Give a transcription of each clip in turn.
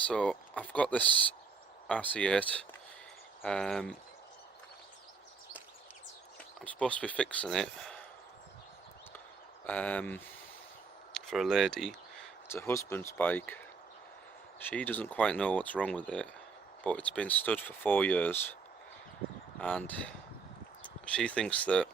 So I've got this RC8. I'm supposed to be fixing it for a lady. It's her husband's bike. She doesn't quite know what's wrong with it, but it's been stood for 4 years, and she thinks that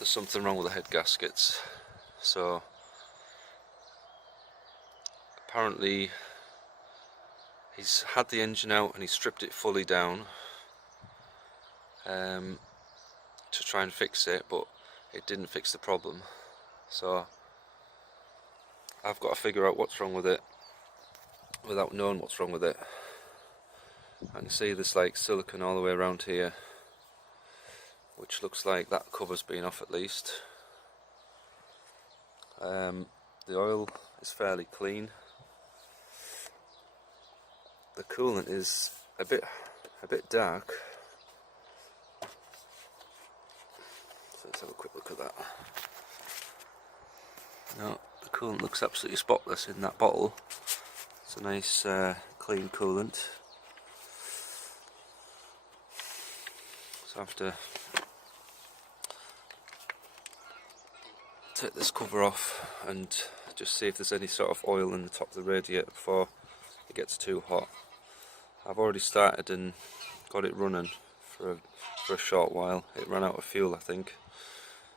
there's something wrong with the head gaskets. So apparently he's had the engine out and he stripped it fully down to try and fix it, but it didn't fix the problem. So I've got to figure out what's wrong with it without knowing what's wrong with it. I can see there's like silicone all the way around here, which looks like that cover's been off at least. The oil is fairly clean. The coolant is a bit dark. So let's have a quick look at that. No, the coolant looks absolutely spotless in that bottle. It's a nice clean coolant. So I have to take this cover off and just see if there's any sort of oil in the top of the radiator before it gets too hot. I've already started and got it running for a short while. It ran out of fuel, I think,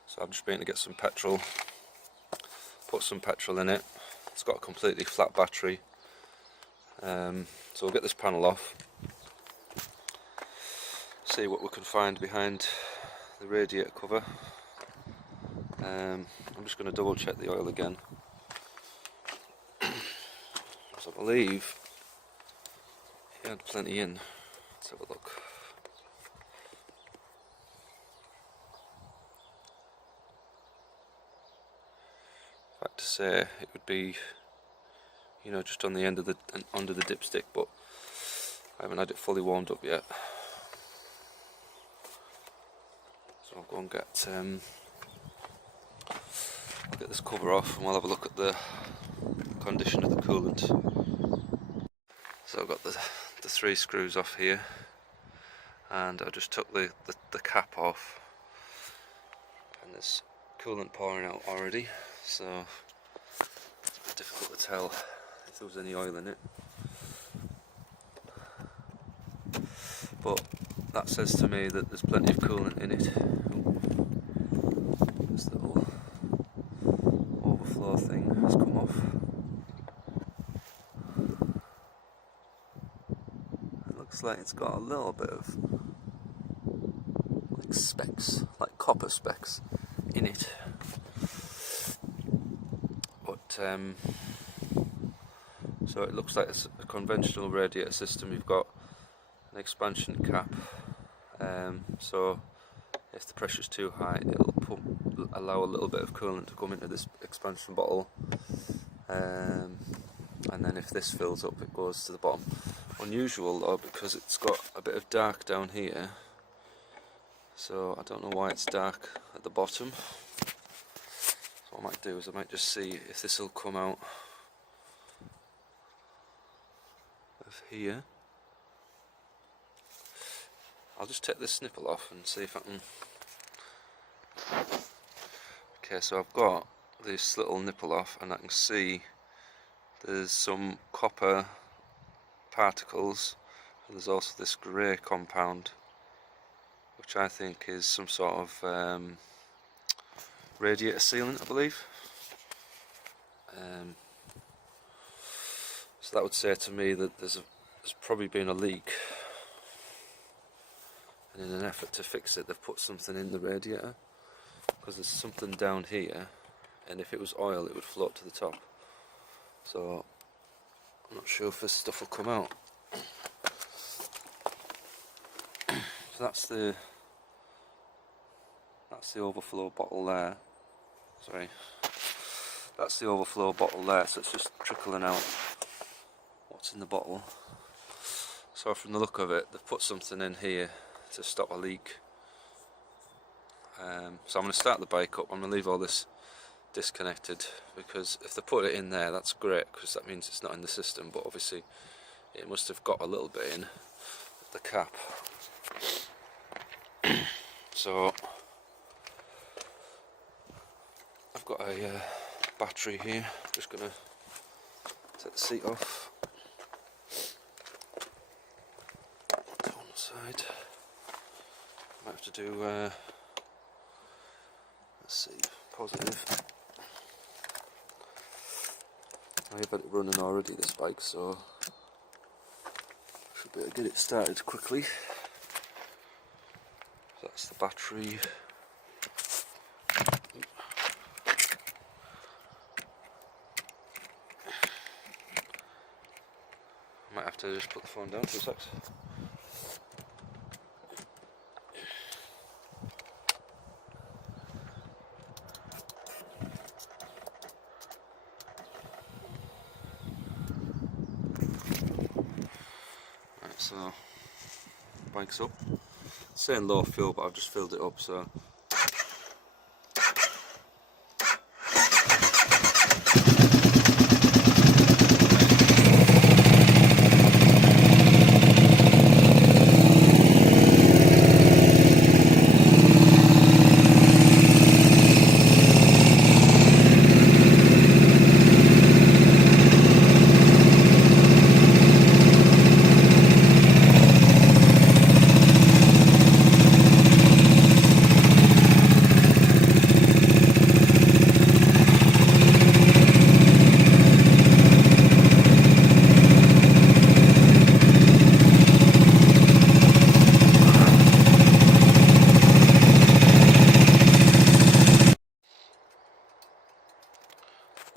so I'm just waiting to get some petrol, put some petrol in it. It's got a completely flat battery, so we'll get this panel off, see what we can find behind the radiator cover. I'm just going to double check the oil again, so I believe he had plenty in. Let's have a look. In fact, to say it would be, you know, just on the end of the under the dipstick, but I haven't had it fully warmed up yet. So I'll go and get I'll get this cover off and we'll have a look at the condition of the coolant. So I've got the 3 screws off here, and I just took the cap off, and there's coolant pouring out already, so it's a bit difficult to tell if there was any oil in it. But that says to me that there's plenty of coolant in it. This little overflow thing has come off. It looks like it's got a little bit of like specks, like copper specks in it. But so it looks like it's a conventional radiator system. You've got an expansion cap, so if the pressure's too high, it'll allow a little bit of coolant to come into this expansion bottle, and then if this fills up, it goes to the bottom. Unusual though, because it's got a bit of dark down here, so I don't know why it's dark at the bottom. So what I might do is I might just see if this will come out of here. I'll just take this nipple off and see if I can. Okay, so I've got this little nipple off and I can see there's some copper particles, and there's also this grey compound, which I think is some sort of radiator sealant, I believe. So that would say to me that there's probably been a leak, and in an effort to fix it they've put something in the radiator, because there's something down here, and if it was oil it would float to the top. So I'm not sure if this stuff will come out. So that's the overflow bottle there. Sorry, that's the overflow bottle there, so it's just trickling out what's in the bottle. So from the look of it, they've put something in here to stop a leak. So I'm going to start the bike up. I'm going to leave all this disconnected, because if they put it in there, that's great, because that means it's not in the system, but obviously it must have got a little bit in the cap. So I've got a battery here. Just gonna take the seat off. To one side. Might have to do let's see, positive. I've got it running already, this bike, so should be able to get it started quickly. That's the battery. Might have to just put the phone down for a sec. Right, so bike's up. It's saying low fuel, but I've just filled it up, so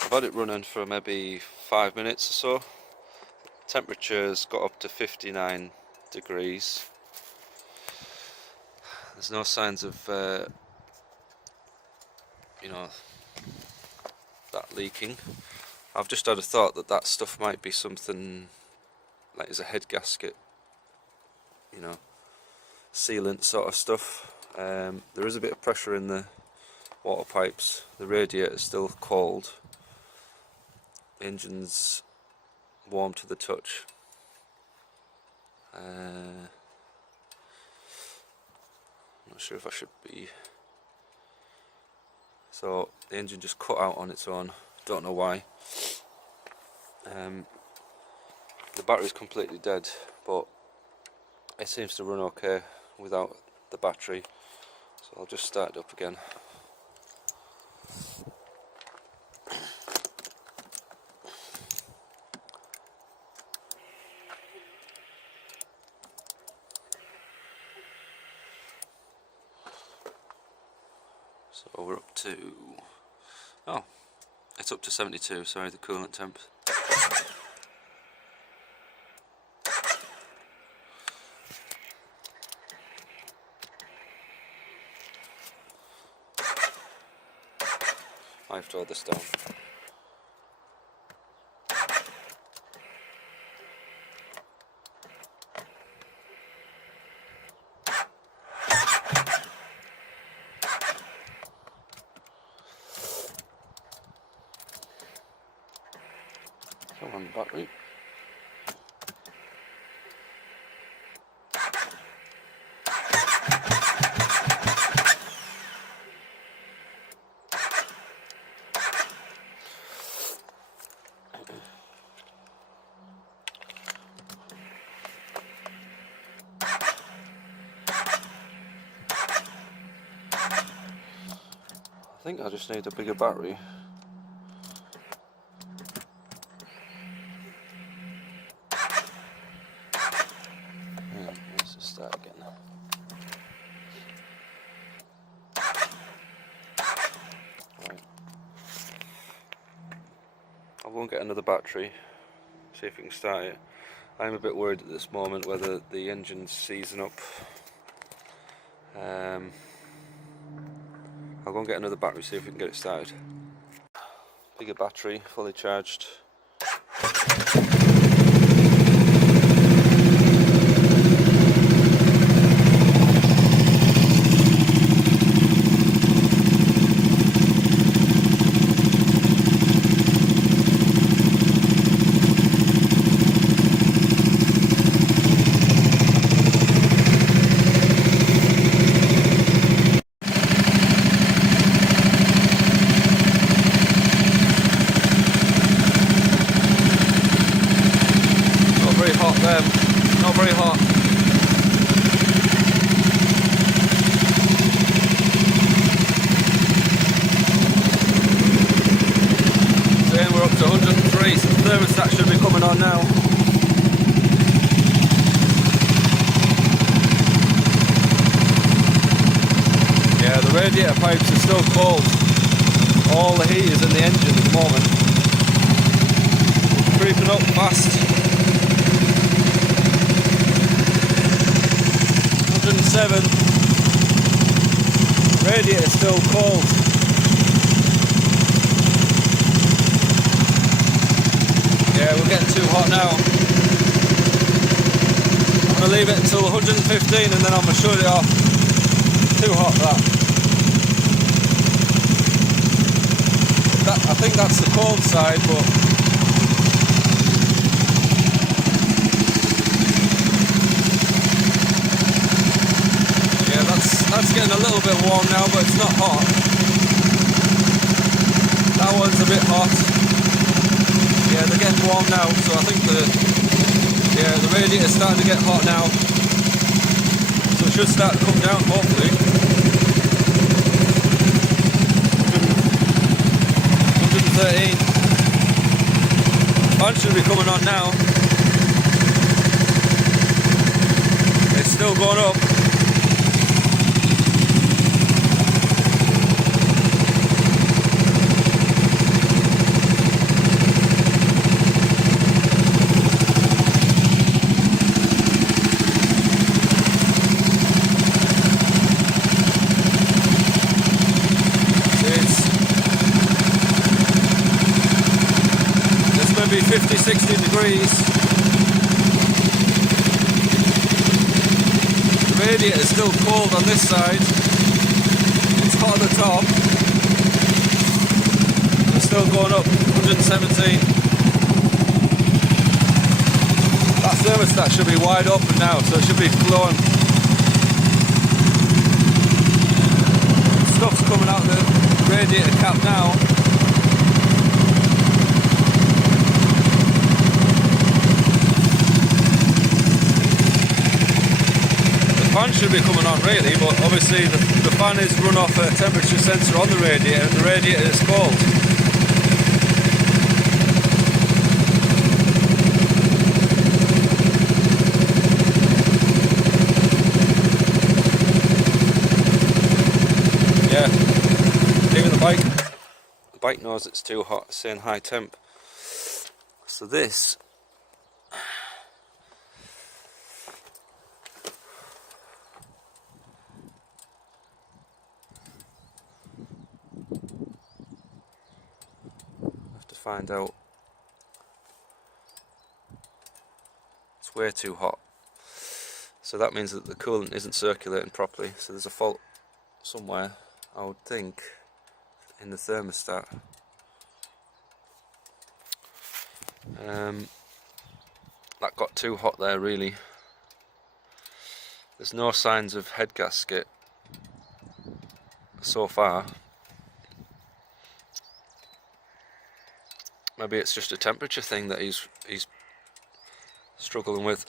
I've had it running for maybe 5 minutes or so. Temperature's got up to 59 degrees. There's no signs of you know, that leaking. I've just had a thought that that stuff might be something like as a head gasket, you know, sealant sort of stuff. There is a bit of pressure in the water pipes. The radiator is still cold. The engine's warm to the touch. I'm not sure if I should be. So the engine just cut out on its own. Don't know why. The battery's completely dead, but it seems to run okay without the battery. So I'll just start it up again. So we're up to, oh, it's up to 72, sorry, the coolant temp. I have to hold this down. Come on, battery. I think I just need a bigger battery. Let's just start again. Right. I'll go and get another battery, see if we can start it. I'm a bit worried at this moment whether the engine's seizing up. I'll go and get another battery, see if we can get it started. Bigger battery, fully charged. very hot. So then we're up to 103, so the thermostat should be coming on now. Yeah, the radiator pipes are still cold. All the heat is in the engine at the moment. It's creeping up fast. 107. Radiator still cold. Yeah, we're getting too hot now. I'm going to leave it until 115 and then I'm going to shut it off. Too hot for that. I think that's the cold side, but yeah, that's getting a little bit warm now, but it's not hot. That one's a bit hot. Yeah, they're getting warm now, so I think the radiator's starting to get hot now. So it should start to come down, hopefully. 113. Fan should be coming on now. It's still going up. Be 50, 60 degrees. The radiator is still cold on this side. It's hot at the top. It's still going up, 117. That thermostat should be wide open now, so it should be flowing. Stuff's coming out the radiator cap now. The fan should be coming on really, but obviously the fan is run off a temperature sensor on the radiator and the radiator is cold. Yeah, even the bike knows it's too hot, it's saying high temp. So this find out. It's way too hot, so that means that the coolant isn't circulating properly, so there's a fault somewhere, I would think, in the thermostat. That got too hot there really. There's no signs of head gasket so far. Maybe it's just a temperature thing that he's struggling with,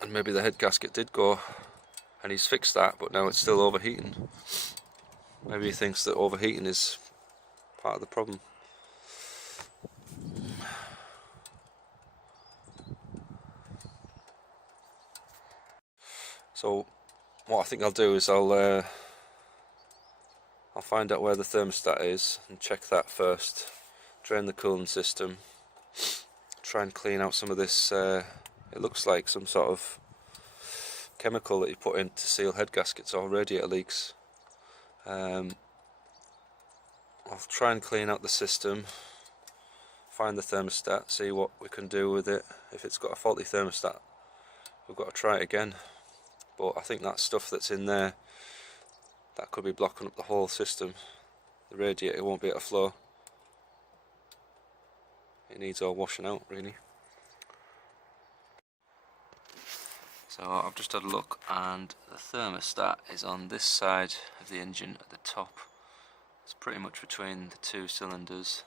and maybe the head gasket did go and he's fixed that, but now it's still overheating. Maybe he thinks that overheating is part of the problem. So what I think I'll do is I'll find out where the thermostat is and check that first. Drain the coolant system, try and clean out some of this, it looks like some sort of chemical that you put in to seal head gaskets or radiator leaks. I'll try and clean out the system, find the thermostat, see what we can do with it. If it's got a faulty thermostat, we've got to try it again. But I think that stuff that's in there, that could be blocking up the whole system. The radiator won't be able to flow. It needs all washing out really. So I've just had a look, and the thermostat is on this side of the engine at the top. It's pretty much between the two cylinders.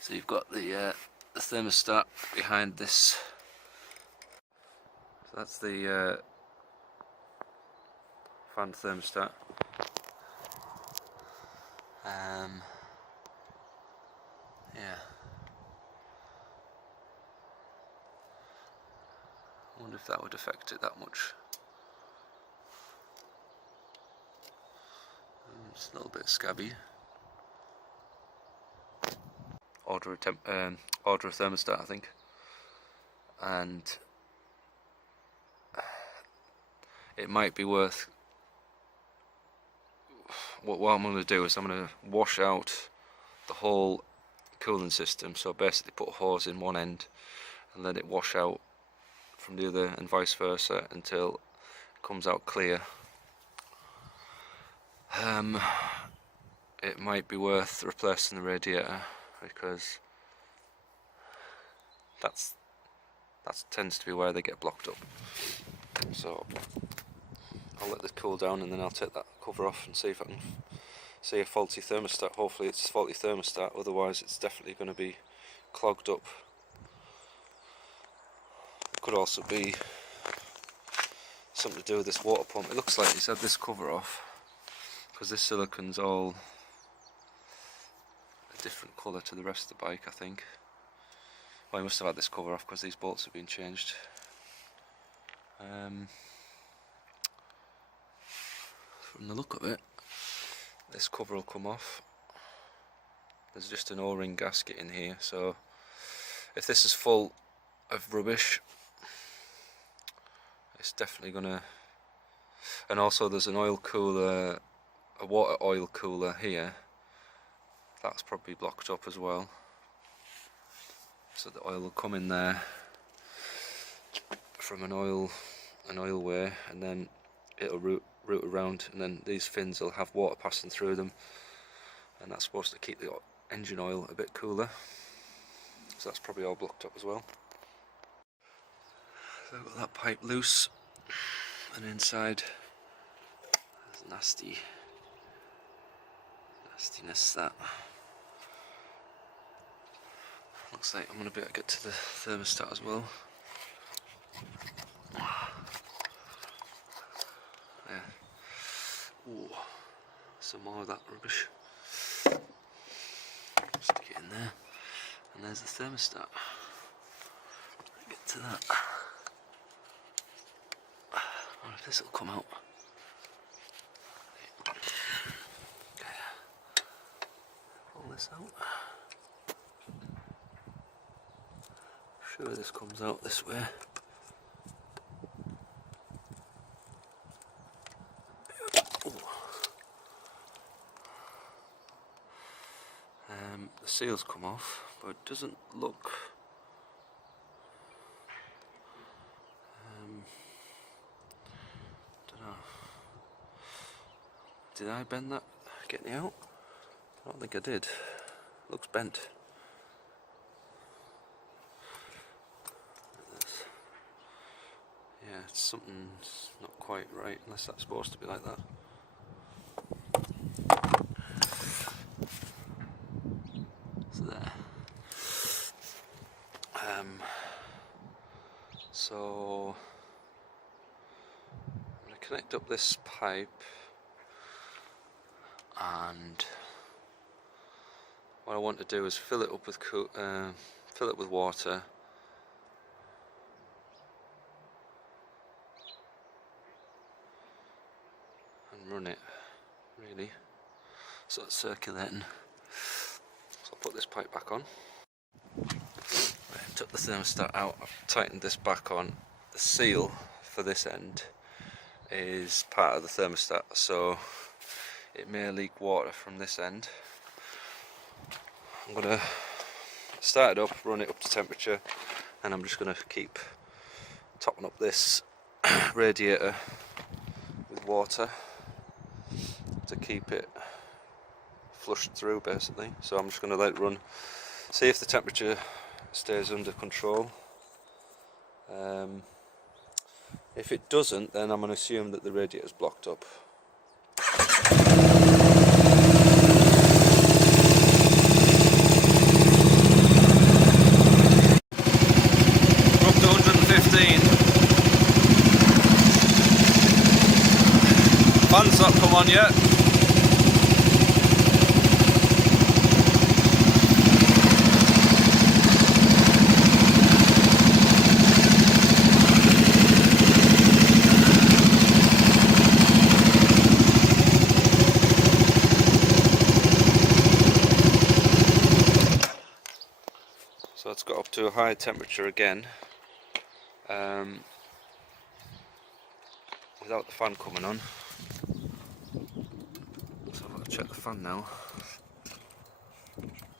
So you've got the the thermostat behind this. So that's the fan thermostat. Yeah. I wonder if that would affect it that much. It's a little bit scabby. Order a thermostat, I think. And it might be worth. What I'm going to do is I'm going to wash out the whole cooling system. So basically, put a hose in one end and let it wash out from the other, and vice versa, until it comes out clear. It might be worth replacing the radiator, because that tends to be where they get blocked up. So I'll let this cool down and then I'll take that cover off and see if I can see a faulty thermostat. Hopefully it's a faulty thermostat, otherwise it's definitely going to be clogged up. It could also be something to do with this water pump. It looks like he's had this cover off, because this silicon's all a different colour to the rest of the bike, I think. Well, he must have had this cover off because these bolts have been changed. From the look of it, this cover will come off. There's just an O-ring gasket in here, so if this is full of rubbish, it's definitely gonna. And also there's an oil cooler, a water oil cooler here, that's probably blocked up as well. So the oil will come in there from an oil way, and then it'll route around, and then these fins will have water passing through them, and that's supposed to keep the engine oil a bit cooler. So that's probably all blocked up as well. So I've got that pipe loose, and inside there's nastiness that. Looks like I'm going to be able to get to the thermostat as well. Yeah. Ooh, some more of that rubbish. Stick it in there. And there's the thermostat. Get to that. I wonder if this will come out. Okay. Pull this out. Sure, this comes out this way. The seals come off, but it doesn't look. Don't know. Did I bend that getting out? I don't think I did. It looks bent. Yeah, something's not quite right, unless that's supposed to be like that. So there. So I'm going to connect up this pipe, and what I want to do is fill it up with water. Run it, really, so it's circulating. So I'll put this pipe back on. I took the thermostat out, I've tightened this back on. The seal for this end is part of the thermostat, so it may leak water from this end. I'm going to start it up, run it up to temperature, and I'm just going to keep topping up this radiator with water to keep it flushed through, basically. So I'm just going to let it run, see if the temperature stays under control. If it doesn't, then I'm going to assume that the radiator's blocked up. on yet. So it's got up to a high temperature again, without the fan coming on. So I'm going to check the fan now,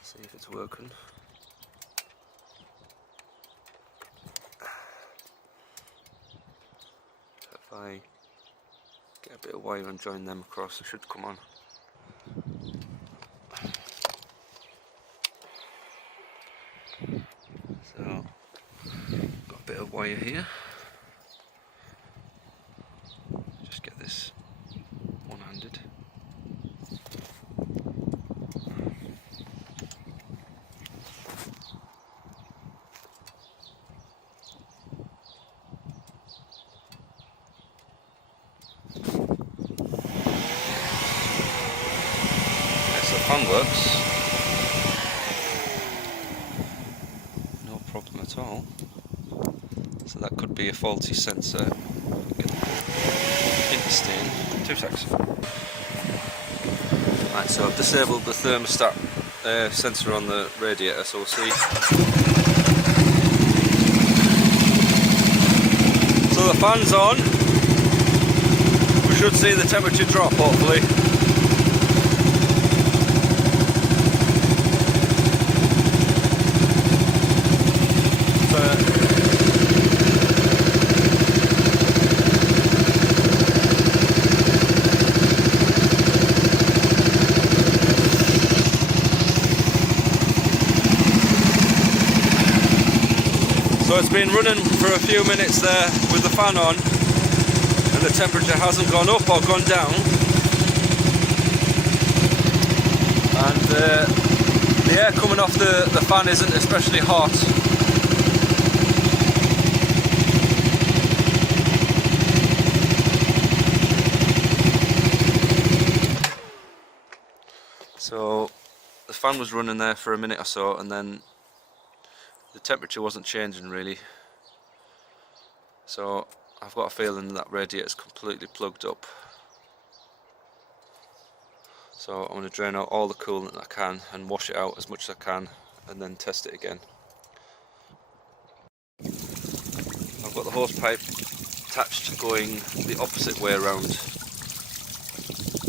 see if it's working. If I get a bit of wire and join them across, it should come on. So, got a bit of wire here. Just get this one-handed. Yes, the fan works. No problem at all. So that could be a faulty sensor. Interesting. 2 seconds. Right, so I've disabled the thermostat sensor on the radiator, so we'll see. So the fan's on. We should see the temperature drop, hopefully. So it's been running for a few minutes there with the fan on, and the temperature hasn't gone up or gone down. And the air coming off the fan isn't especially hot. So the fan was running there for a minute or so, and then the temperature wasn't changing really. So I've got a feeling that radiator is completely plugged up. So I'm going to drain out all the coolant I can and wash it out as much as I can, and then test it again. I've got the hose pipe attached going the opposite way around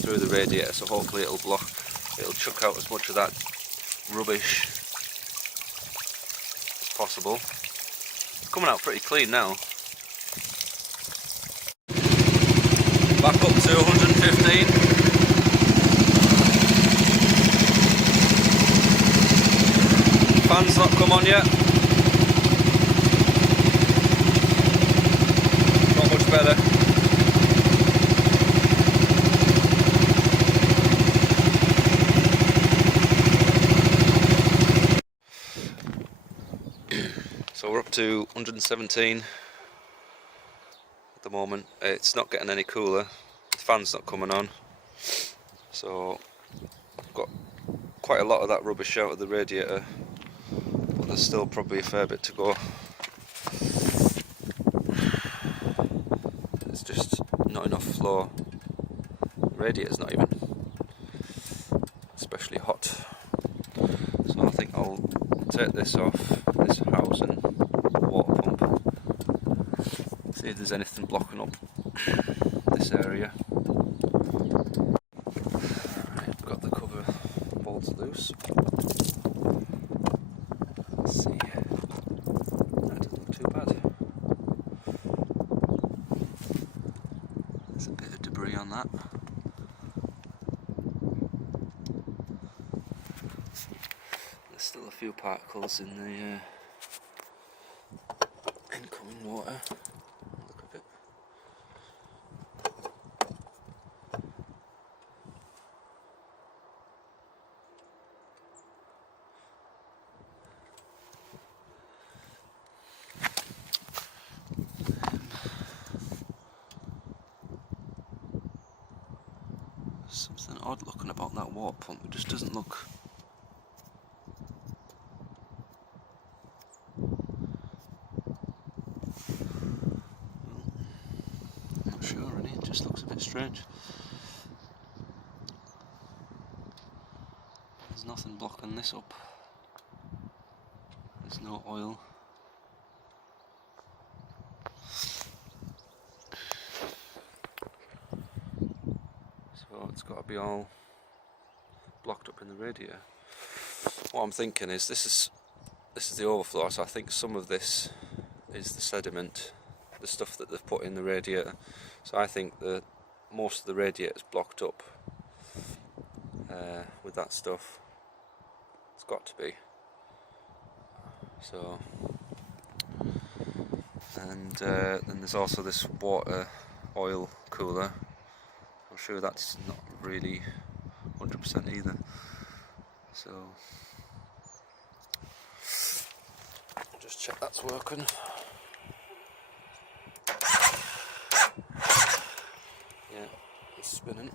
through the radiator, so hopefully it'll chuck out as much of that rubbish as possible. It's coming out pretty clean now. Back up to 115. Fan's not come on yet. Not much better. So we're up to 117 at the moment. It's not getting any cooler. The fan's not coming on. So I've got quite a lot of that rubbish out of the radiator, but there's still probably a fair bit to go. There's just not enough flow. The radiator's not even especially hot. So I think I'll take this off, this housing, water pump, see if there's anything blocking up this area. Right, got the cover bolts loose. Let's see, that doesn't look too bad. There's a bit of debris on that. There's still a few particles in the incoming water. Look a bit. odd looking about that water pump. It just doesn't look. I'm not sure really, it just looks a bit strange. There's nothing blocking this up. There's no oil. So it's got to be all blocked up in the radiator. What I'm thinking is this is the overflow, so I think some of this is the sediment, the stuff that they've put in the radiator. So I think that most of the radiator is blocked up with that stuff. It's got to be. So, and then there's also this water oil cooler. I'm sure that's not really 100% either. So I'll just check that's working. Yeah, it's spinning.